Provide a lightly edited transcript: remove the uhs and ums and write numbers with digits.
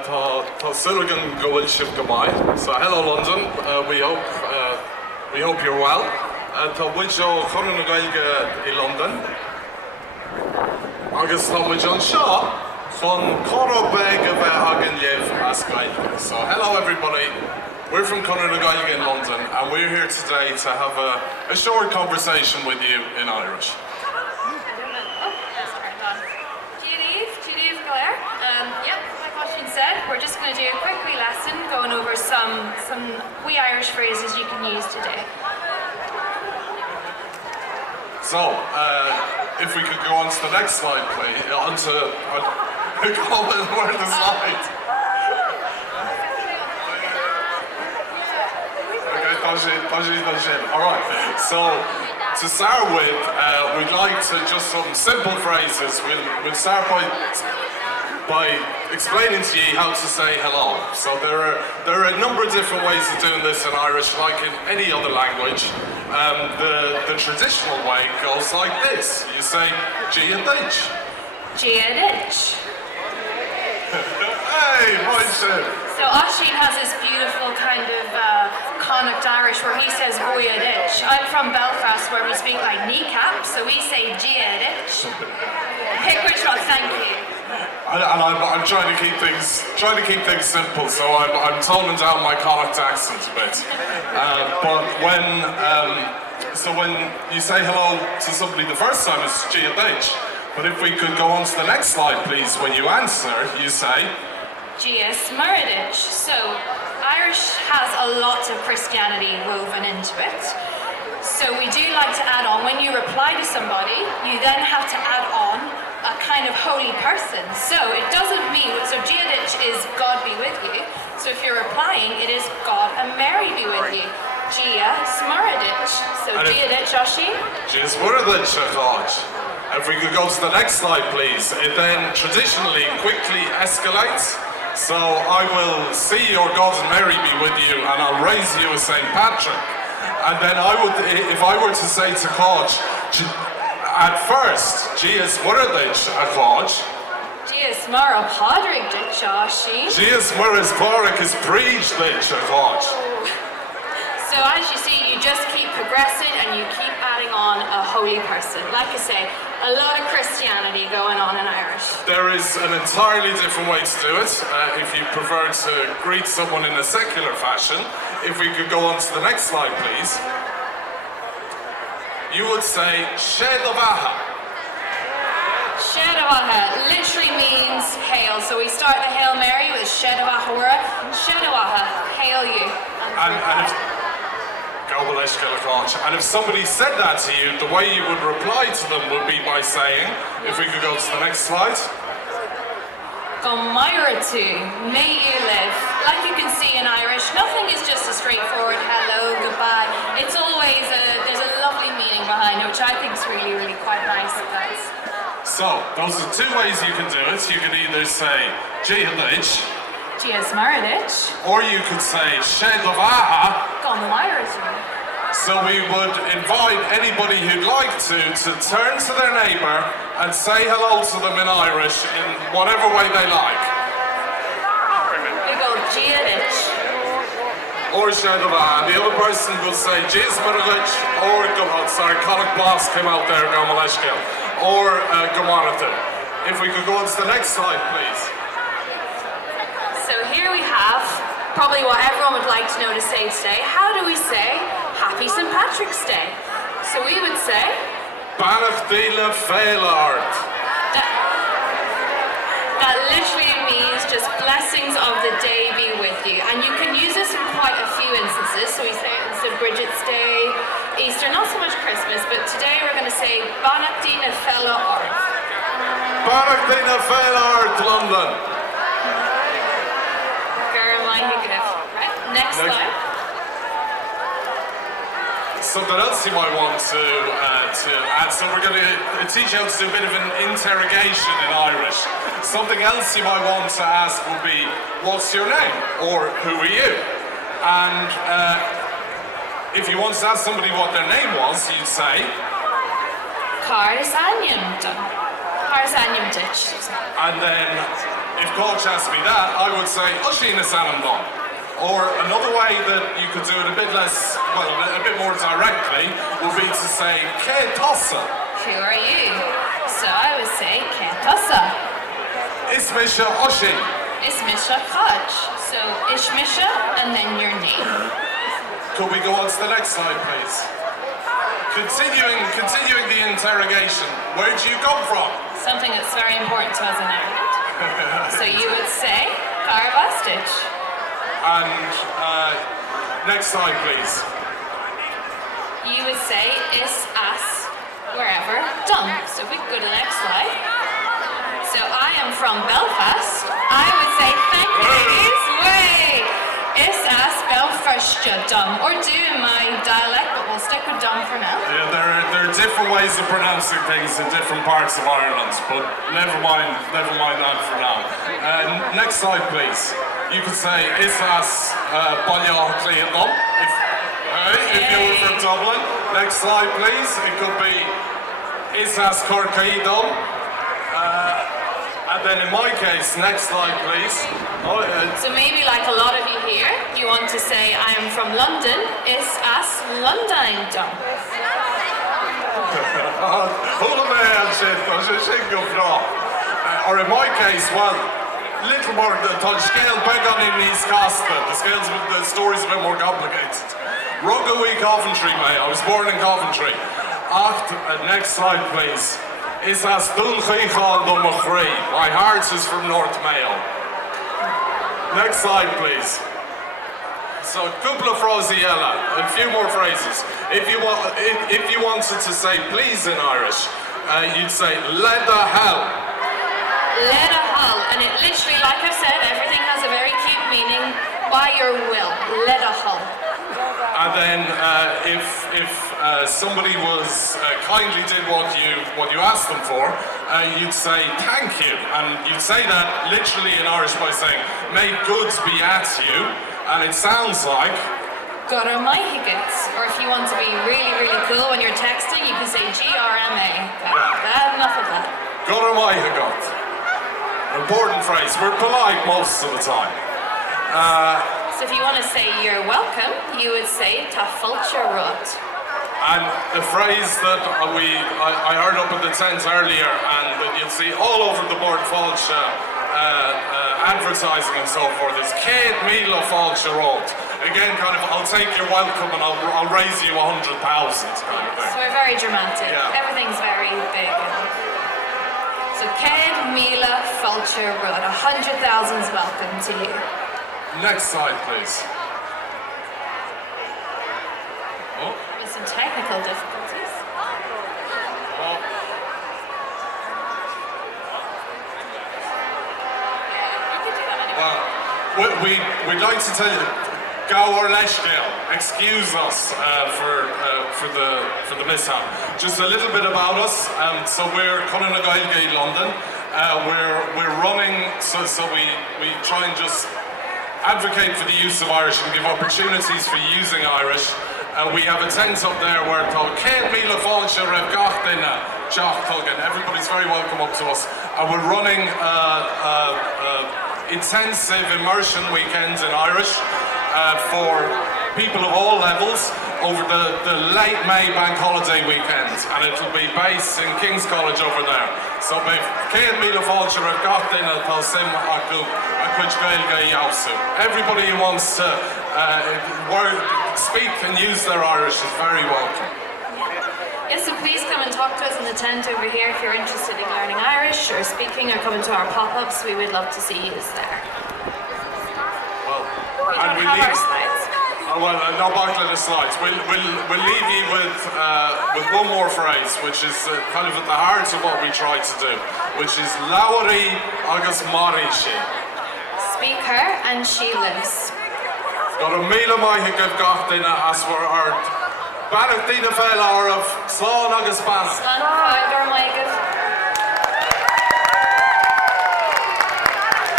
Tá Sullivan Gaeilge goodbye. So hello London. We hope you're well. Tá Wijo Chorn na Gaeilge in London. Agus tá Wijo Shaw von Coro Beg of Hagen Yev as Gaeilge. So hello everybody. We're from Chorn na Gaeilge in London, and we're here today to have a short conversation with you in Irish. We're just going to do a quick wee lesson going over some wee Irish phrases you can use today. So, if we could go on to the next slide, please. Where the slide? Okay, alright, so to start with, we'd like to just some simple phrases. We'll start by explaining to you how to say hello. So there are a number of different ways of doing this in Irish, like in any other language. The traditional way goes like this. You say Gaeilge. Gaeilge. Hey, right there. So Oisin has this beautiful kind of Connacht Irish where he says Gaeilge. I'm from Belfast where we speak like kneecap, so we say Gaeilge. Pick which one, thank you. And I'm trying to keep things simple, so I'm toning down my Connacht accent a bit. But when you say hello to somebody the first time, it's Gaeilge. But if we could go on to the next slide, please. When you answer, you say Gaeilge. So Irish has a lot of Christianity woven into it. So we do like to add on, when you reply to somebody, you then have to add on a kind of holy person. So it doesn't mean, so Gaeilge is God be with you. So if you're replying, it is God and Mary be with you. Gaeilge. So Gaeilge, Oisin? Gaeilge. If we could go to the next slide, please. It then traditionally quickly escalates. So I will see your God and Mary be with you, and I'll raise you as St. Patrick. And then I would, if I were to say to Gaeilge, at first, Gias Murradich a Gaeilge. Gias Murra Podrig dich Oisin. Gias Murras Porrick is preached dich a Gaeilge. So as you see, you just keep progressing and you keep adding on a holy person. Like I say, a lot of Christianity going on in Irish. There is an entirely different way to do it. If you prefer to greet someone in a secular fashion, if we could go on to the next slide, please. You would say Shedavaha. Shedavaha literally means hail. So we start the Hail Mary with Shedavaha. Shedavaha, hail you. And if somebody said that to you, the way you would reply to them would be by saying, if we could go to the next slide. Gomairatu, may you live. Like you can see in Irish, nothing is just a straightforward hello, goodbye. It's always there's a lovely meaning behind it, which I think is really, really quite nice, guys. So, those are two ways you can do it. You can either say Gaeilge, Gias Murradich, or you could say Shedavaha. Gomairatu. So we would invite anybody who'd like to turn to their neighbour and say hello to them in Irish in whatever way they like. You go Gaeilge. Or Shedavaha. The other person will say Gias Murradich, or Connacht Blast came out there, Gamaleshkill, or Gamaratu. If we could go on to the next slide, please. So here we have probably what everyone would like to know to say today. How do we say Happy St. Patrick's Day? So we would say Banach Dila Failard. That literally means just blessings of the day be with you. And you can use this in quite a few instances. So we say it on St. Bridget's Day, Easter, not so much Christmas, but today we're going to say Banach Dina Failard. Banach Dina Failard, London. Right, next slide. Something else you might want to add. So we're going to teach you how to do a bit of an interrogation in Irish. Something else you might want to ask will be, what's your name? Or who are you? And if you want to ask somebody what their name was, you'd say Cars Anyanta. Carsanimtich. And then, if coach asked me that, I would say, Ushina Sanamdom. Or another way that you could do it a bit less, well, a bit more directly, would be to say, Ke Tossa. Who are you? So I would say, Ke Tossa. Ismisha Ushin. Ismisha Kaj. So Ishmisha and then your name. Could we go on to the next slide, please? Continuing the interrogation, where do you come from? Something that's very important to us in Ireland. So you would say, Carvastich. And next slide, please. You would say, is, as, wherever, done. So if we could go to the next slide. So I am from Belfast. I would say, thank you, ladies. Way. Is, as, Belfast, done. Or do in my dialect, but we'll stick with done for now. Yeah, there are different ways of pronouncing things in different parts of Ireland, but never mind that for now. Next slide, please. You could say, is, as, Balliol Cleandom, if you were from Dublin. Next slide, please. It could be, is, as, Corcaidom. And then in my case, next slide, please. So maybe like a lot of you here, you want to say, I am from London, is, as, London. Or in my case, well, little more, the scale beg on in East Costa. The story's a bit more complicated. Ruggawy, Coventry, mate. I was born in Coventry. Next slide, please. Is as Dunchichan Dumachri. My heart is from North Mayo. Next slide, please. So, couple of frasiella, a few more phrases. If you wanted to say please in Irish, you'd say leda hell. Leda hell, and it literally, like I've said, everything has a very cute meaning. By your will, leda hell. And then, if somebody was kindly did what you asked them for, you'd say thank you, and you'd say that literally in Irish by saying may goods be at you, and it sounds like Goramaihiggits, or if you want to be really, really cool when you're texting, you can say GRMA. But enough of that. Goramaihigot. Important phrase. We're polite most of the time. So if you want to say you're welcome, you would say Tafulcherut. And the phrase that I heard up at the tent earlier, and that you'd see all over the board Fáilte advertising and so forth, is Céad Míle Fáilte Road. Again, kind of, I'll take your welcome and I'll raise you 100,000 kind of thing. So we're very dramatic. Yeah. Everything's very big. So Céad Míle Fáilte Road, 100,000's welcome to you. Next slide, please. Oh. With some technical difficulties. Oh. You can do that anyway. We'd like to tell you, Gaur Leishgale, excuse us for the mishap. Just a little bit about us. So we're Gaeilge London. We're running, so we try and just advocate for the use of Irish and give opportunities for using Irish. We have a tent up there where it's called Céad Míle Fáilte Raibh Gach Duine Teach Tugan. Everybody's very welcome up to us. And we're running intensive immersion weekends in Irish for people of all levels over the late May bank holiday weekend, and it'll be based in King's College over there. So Céad Míle Fáilte Raibh Gach Duine Tá Sim Acu a Cuid Gaeilge Iasú. Everybody who wants to speak and use their Irish is very welcome. Yes, so please come and talk to us in the tent over here if you're interested in learning Irish or speaking or coming to our pop-ups. We would love to see you there. Well, We don't have our slides. Well, no back to the slides. We'll leave you with one more phrase, which is kind of at the heart of what we try to do, which is Lawari agus Marishi. Speak her and she lives. Got a míle maithe go Gach Duine as we're art. Banach Dina Fel of Slán agus Banach. Slán Fáilte Maigad.